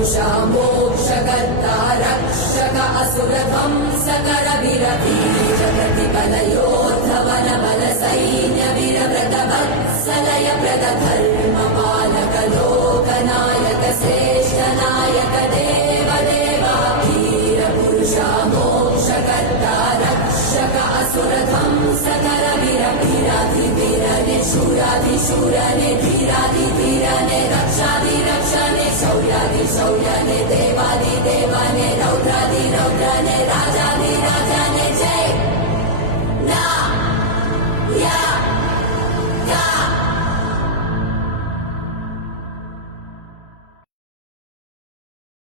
पुरुषा मोक्षकर्ता रक्षक असुरध्वंसकर वीर प्रतिबलयोद्धवन बल सैन्य वीर व्रत वत्सलय प्रद धर्म पालक लोकनायक श्रेष्ठ नायक देव देवा वीर पुरुषा मोक्षकर्ता रक्षक असुरध्वंसकर वीर वीराधिवीरने शूराधिशूरने धीराधिधीरने रक्षाधिरक्षणे शौर्याधिशौर्यने